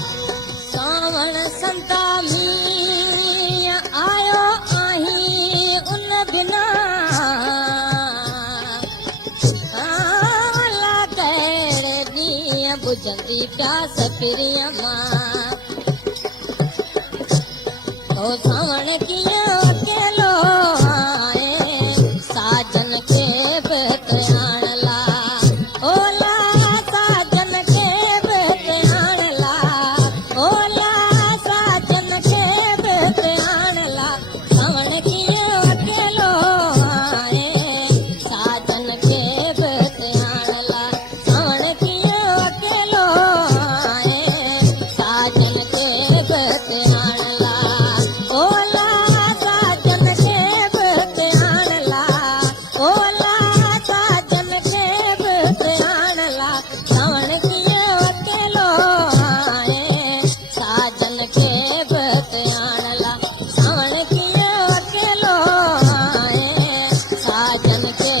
सावण संता मींहुं आयो आहीं उन बिना अला कहिड़े ॾींहं बुझंदी प्यास पिरीअ मां ओ सावण कीअं अकेलो आहे साजन खे बि हिते आण ला ओला साजन खे बि हिते आण ला ओला साजन खे बि हिते आण ला सावण कीअं अकेलो आहे साजन खे बि हिते आण ला सावण कीअं अकेलो आहे साजन खे बि हिते आण ला ओला साजन खे बि हिते आण ला ओला साजन खे बि हिते आण ला सावण कीअं अकेलो आहे साजन खे बि हिते आण ला सावण कीअं अकेलो आहे साजन खे